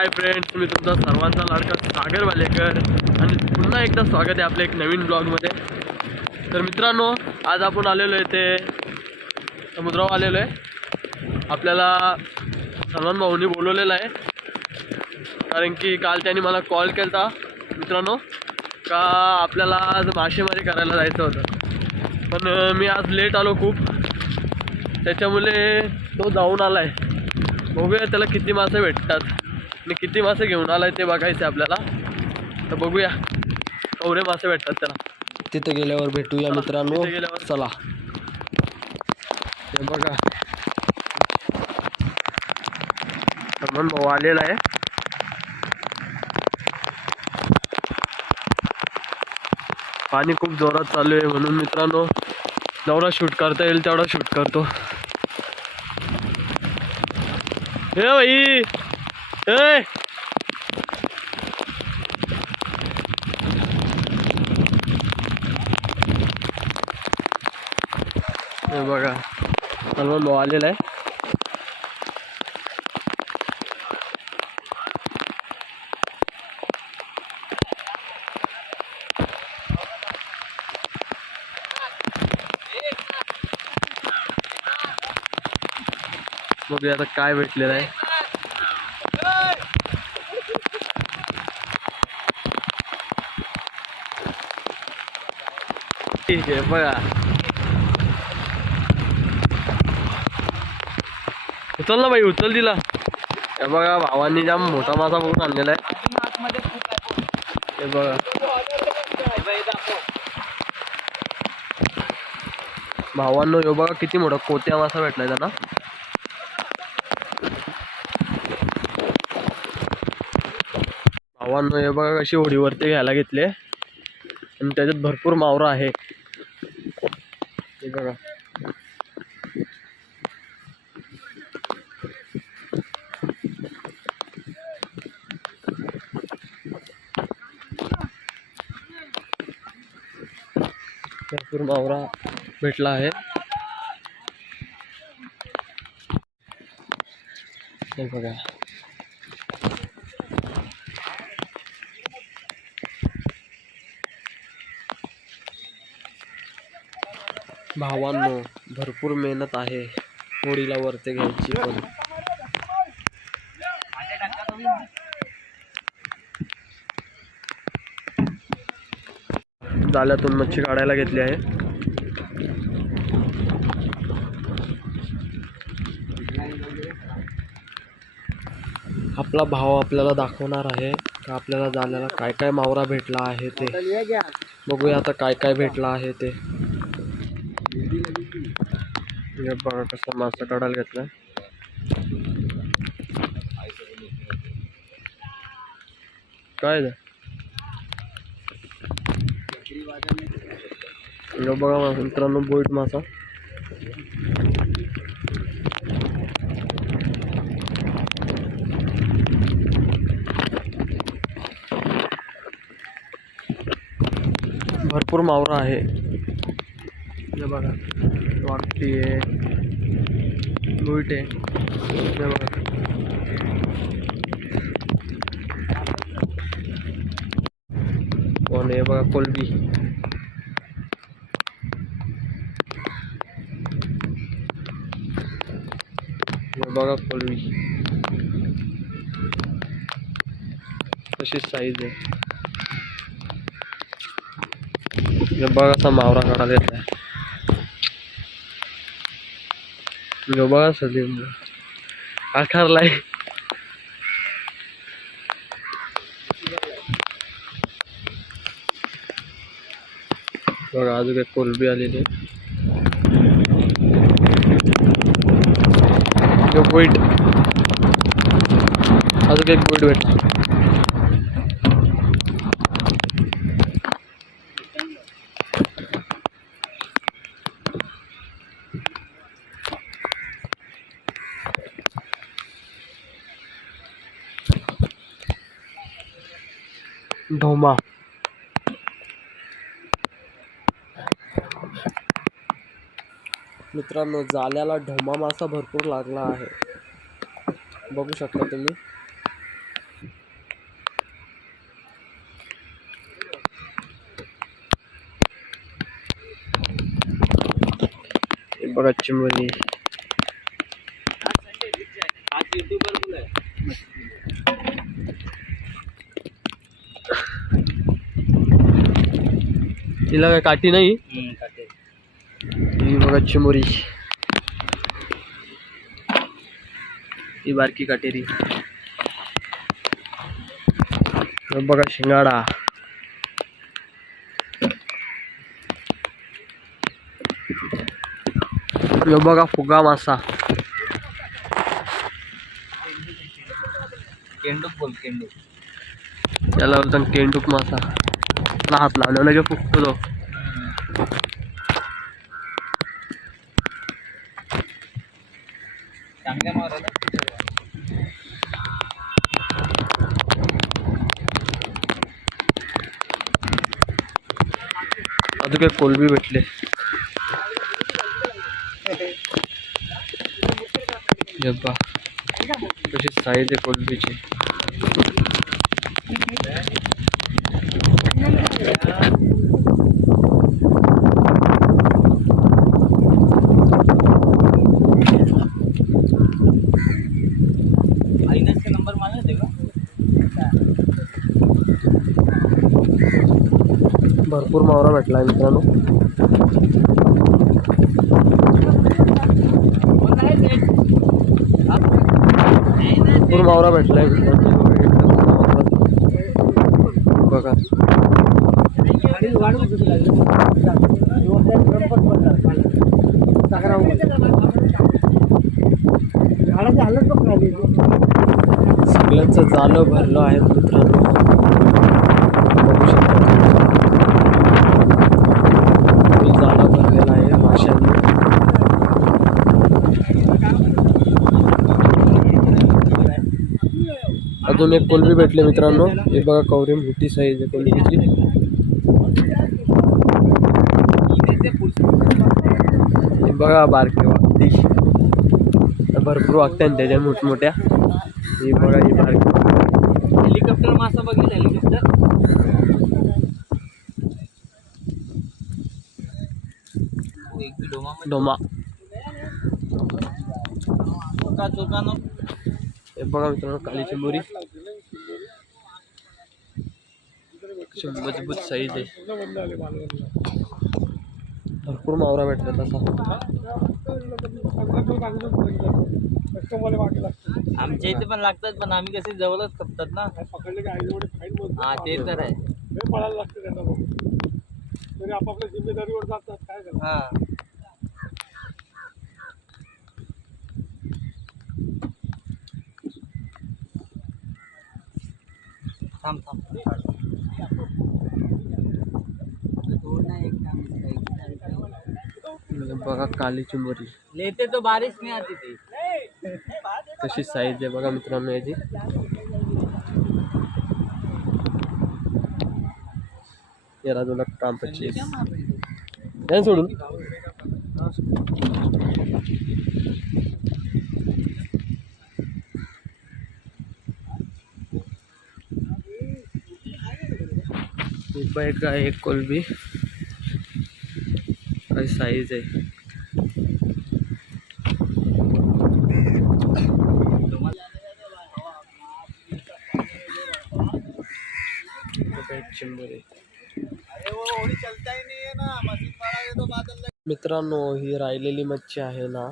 Hi friends मी तुमचा सर्वांचा लाडका सागर वालेकर. आणि पुन्हा एकदा स्वागत आहे आपल्या एक नवीन ब्लॉगमध्ये तर मित्रांनो आज आपण आलेलो आहे ते समुद्रावर आलेलो आहे. आपल्याला सलमान भाऊनी बोलवलेलं आहे. कारण की काल त्यांनी मला कॉल केला मित्रांनो का आपल्याला आज मासेमारी करायला जायचं होतं. पण मी आज लेट आलो खूप. त्याच्यामुळे तो जाऊन आला आहे बघूया त्याला किती मासे भेटतात. आणि किती मासे घेऊन आलाय ते बघायचे आपल्याला. तर बघूया. एवढे मासे भेटतात त्याला. तिथे गेल्यावर भेटूया मित्रांनो. गेल्यावर. चला. हे बघा. सलमान भाऊ आलेला आहे. पाणी खूप जोरात चालू आहे म्हणून मित्रांनो जेवढा शूट करता येईल तेवढा शूट करतो. हे भाई हे बघा सलमान भाऊ आलेला आहे बघूया आता काय भेटलेलं आहे ठीक आहे बघा उचल ना बाई उचल दिला हे बघा भावांनी जाम मोठा मासा बघून आणलेला आहे. हे बघा. भावांनो हे बघा किती मोठा कोत्या मासा भेटलाय त्यांना. भावांनो हे बघा कशी होडीवरती घ्यायला घेतले. आणि त्याच्यात भरपूर मावरा आहे. हे बघा. भरपूर मावरा भेटला आहे. हे बघा. भावांनो भरपूर मेहनत आहे होडीला वरती घ्यायची पण. जाल्यातून मच्छी काढायला घेतली आहे. आपला भाव आपल्याला दाखवणार आहे का आपल्याला जाल्याला काय काय मावरा भेटला आहे ते. बघूया आता काय काय भेटला आहे ते. हे बघा कसं मासा काढायला घेतला काय झालं बघा मित्रांनो बोईट मासा. भरपूर मावरा आहे. बघा. वाकटी आहे. बोईट आहे बघा. कोण आहे? बघा कोलबी. बघा कोलबी. तशीच साईज आहे. बघा असा मावरा काढायला येत हे बघा सलीम आकारलाय बघा अजून एक कोलबी आलेली आहे एक बोईट अजून एक बोईट भेटला धोमा. मित्रांनो जाल्याला ढोमा मासा भरपूर लागला आहे. बघू शकता तुम्ही. बघा चिमणी. तिला काय काठी नाही? ही बघा चिंबोरी ही बारकी काटेरी. बघा शिंगाडा. हे बघा फुगा मासा. केंडूक बोल केंडूक त्याला बोलतात केंडूक मासा. ला हात लावला लगे फुगतो तो. अजून काही कोलबी भेटले. जब्बा कशी साईज आहे कोलबीची. भरपूर मावरा भेटला आहे मित्रांनो. भरपूर मावरा भेटला आहे मित्रांनो. बघा. सगळ्यांचं जालं भरलं आहे मित्रांनो बघू शकता तुम्ही. फुल जाळं भरलेला आहे माशांनी अजून एक कोलबी भेटले मित्रांनो. हे बघा कवरी मोठी साईज आहे कोलबीची हे बघा बारके वागती भरपूर वागत्या ना त्याच्या मोठमोठ्या. ही बघा ही बारकी हेलिकॉप्टर मासा बघेल हेलिकॉप्टर? डोमा. चोका हे बघा मित्रांनो काली चिंबोरी अशी मजबूत साईज आहे. भरपूर मावरा भेटला तसा आमच्या इथे पण लागतात पण आम्ही कसे जवळच खपतात ना. हा ते तर आहे. आपापल्या जिम्मेदारीवर जातात काय हा. थांब थांब. बघा काली चुंबरी. लेते तो बारिश नाही आती ती तशी साईज आहे बघा मित्रांनो याची. याला दोन काम पच्चीस सोडून. हे का एक एक कोलबी. काय साईज आहे. मित्रांनो ही राहिलेली मच्छी आहे ना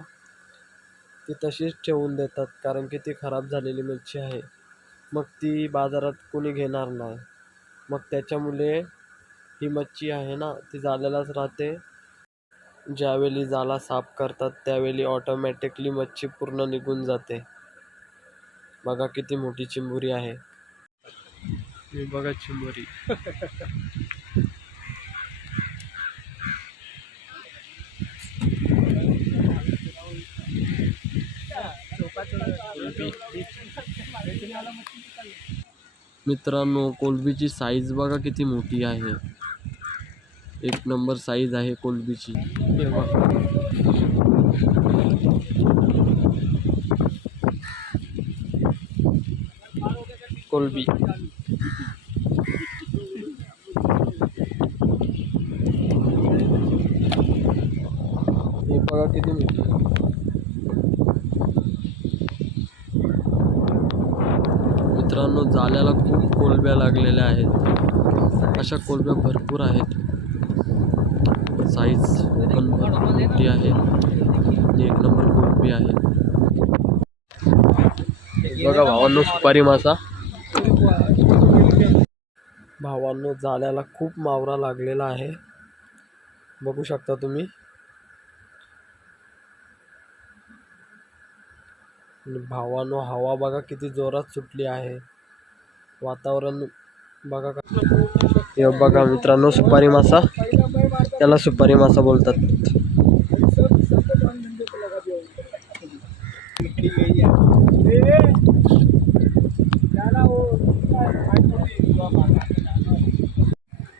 ती तशीच ठेवून देतात कारण की ती खराब झालेली मच्छी आहे. मग ती बाजारात कोणी घेणार नाही. मग त्याच्यामुळे ही मच्छी आहे ना ती जाळ्यालाच राहते ज्यावेळी जाला साफ़ करतात त्यावेळी ऑटोमॅटिकली मच्छी पूर्ण निघून जाते बघा किती मोठी चिंबुरी आहे ही। बघा चिंबुरी। मित्रांनो कोलबीची साईज बघा किती मोठी आहे? एक नंबर साईज आहे कोलबीची. कोलबी हे बघा किती आहे. मित्रांनो जाल्याला खूप कोलब्या लागलेल्या आहेत अशा कोलब्या भरपूर आहेत साईज पण मोठी आहे. एक नंबर कोलबी आहे. बघा भावांनो सुपारी मासा. भावांनो जाळ्याला खूप मावरा लागलेला आहे. बघू शकता तुम्ही. भावानो हवा बघा किती जोरात सुटली आहे. वातावरण बघा का हे बघा मित्रांनो सुपारी मासा. त्याला सुपारी मासा बोलतात.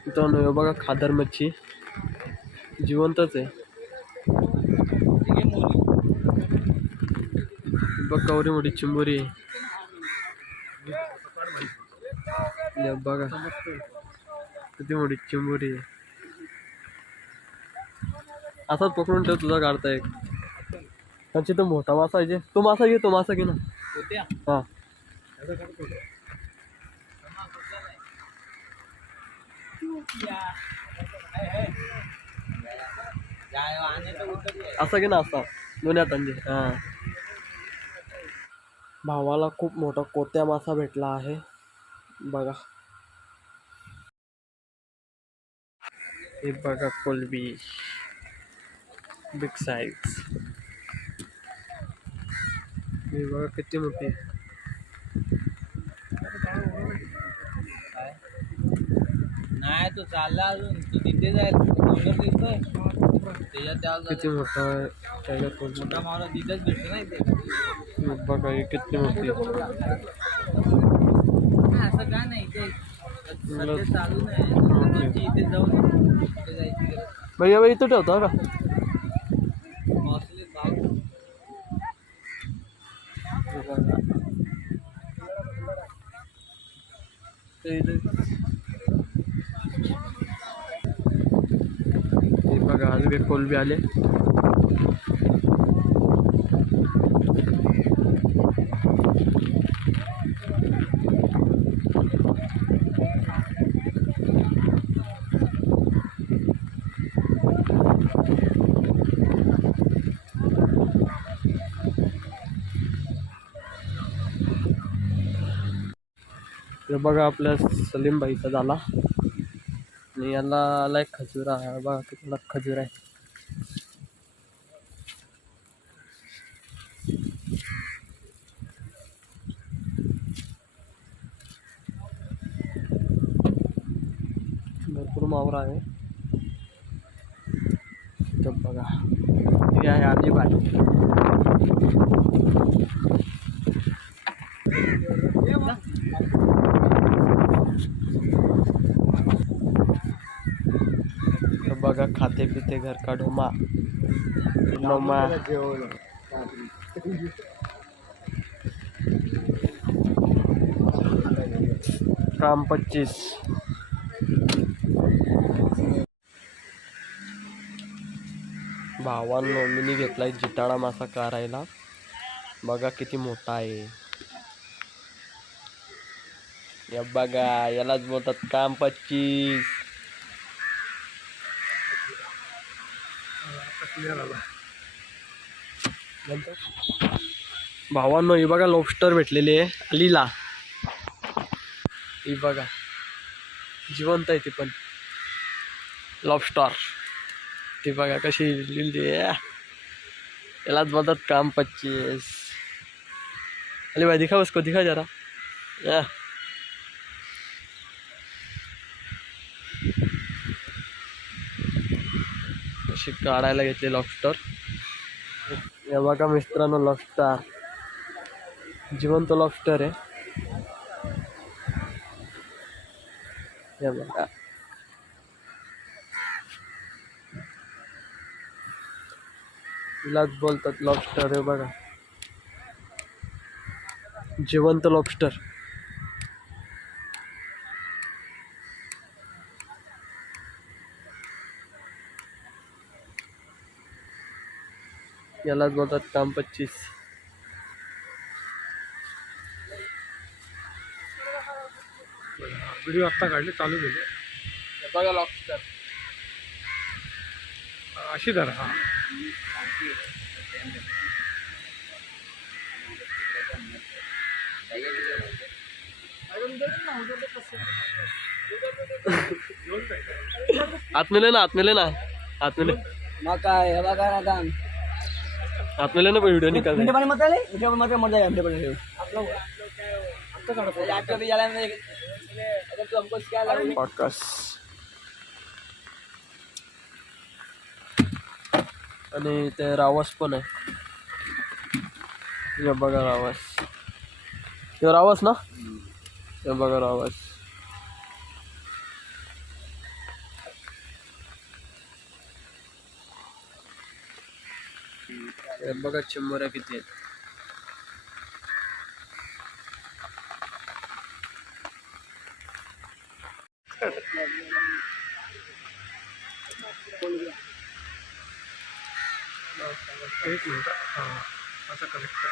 मित्रांनो हे बघा खादर मच्छी. जिवंतच आहे. बघ कवरी मोठी चिंबोरी आहे. बघा. किती मोठी चिंबोरी असाच पकडून ठेव तुझा काढता एक. त्यांची तो मोठा मासा आहे तो मासा घे तो मासा घे ना. हा. असा घे ना असा. दोन्ही हातांनी हा. भावाला खूप मोठा कोत्या मासा भेटला आहे. बघा. हे बघा कोलबी बिग साईज हे बघा किती मोठी आहे. नाही तो चालला अजून तो तिथे जाईल डोंगर दिसतोय त्याच्यात त्याला किती मोठा आहे टायगर कोलबी मोठा मावळा तिथेच भेटतो ना इथे बघा हे किती मोठी आहे. नाही, असं काय नाही इथे भैया बाई इथं ठेवता का? बघा. बघा अजून कोलबी आले. बघा आपल्या सलीम भाईचा झाला. आणि याला आला खजूर आहे. बघा किती खजूर आहे भरपूर मावरा आहे तर बघा हे आहे आधी बाई तर बघा खाते पिते घर का ढोमा ढोमा काम पच्चीस. भावांनो मी घेतलाय जिताडा मासा करायला. बघा किती मोठा आहे. या बघा यालाच बोलतात काम पच्चीस. भावांनो ही बघा लॉबस्टर भेटलेली आहे. अलीला ही बघा. जिवंत आहे ती पण. लॉबस्टर ती बघा कशी लिहिली आहे. यालाच मदत काम पच्चीस. अरे भाई दिखा उसको दिखा जरा. या. अशी काढायला घेतली लॉबस्टर. या बघा मित्रांनो लॉबस्टर. जिवंत लॉबस्टर आहे. या बघा. तिलाच बोलतात लॉबस्टर हे बघा. जिवंत लॉबस्टर. यालाच बोलतात काम पच्चीस. व्हिडिओ आत्ता काढले चालू केले. बघा लॉबस्टर अशी धरा हा. आतमेले ना आतमेले ना आतमेले मग काय हे बघा ना काम आतमेले ना व्हिडिओ निकाल पाणी मत आले पाणी मत मजा आहे पाणी पॉडकास्ट आणि ते रावस पण आहे. बघा रावस. हे रावस ना? हे बघा रावस. हे बघा चिंबोऱ्या किती आहेत एक मिनिट हा असं कनेक्ट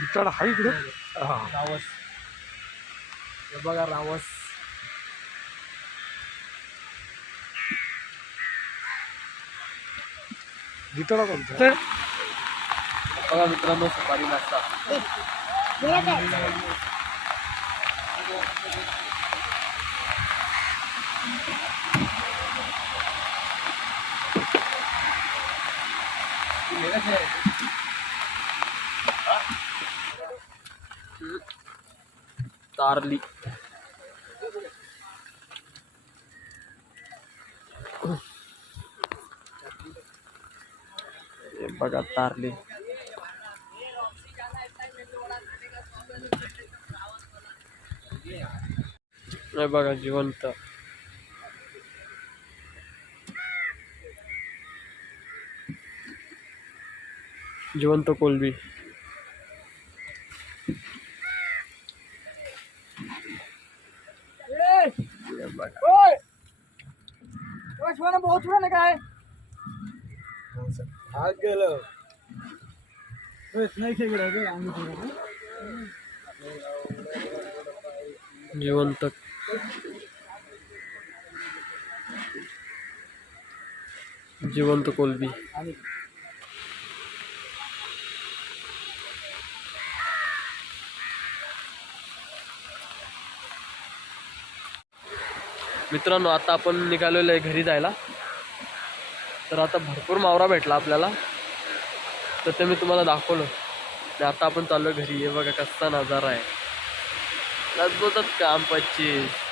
विचार हा इकडे हा रावस हे बघा रावस जिताडा कोणता बघा मित्रांनो सुपारी नाश्ता तारली ते बघा तारली. बघा जिवंत. जिवंत कोलबी हे बघा बहुत पुराने काय आग गेलं जिवंत जिवंत कोलबी. मित्रांनो आता आपण निघालेलो आहे घरी जायला. तर आता भरपूर मावरा भेटला आपल्याला. तर ते मी तुम्हाला दाखवलं. आणि आता आपण चाललो घरी. हे बघा कसा नजारा आहे. त्याच बोलतात काम पच्चीस.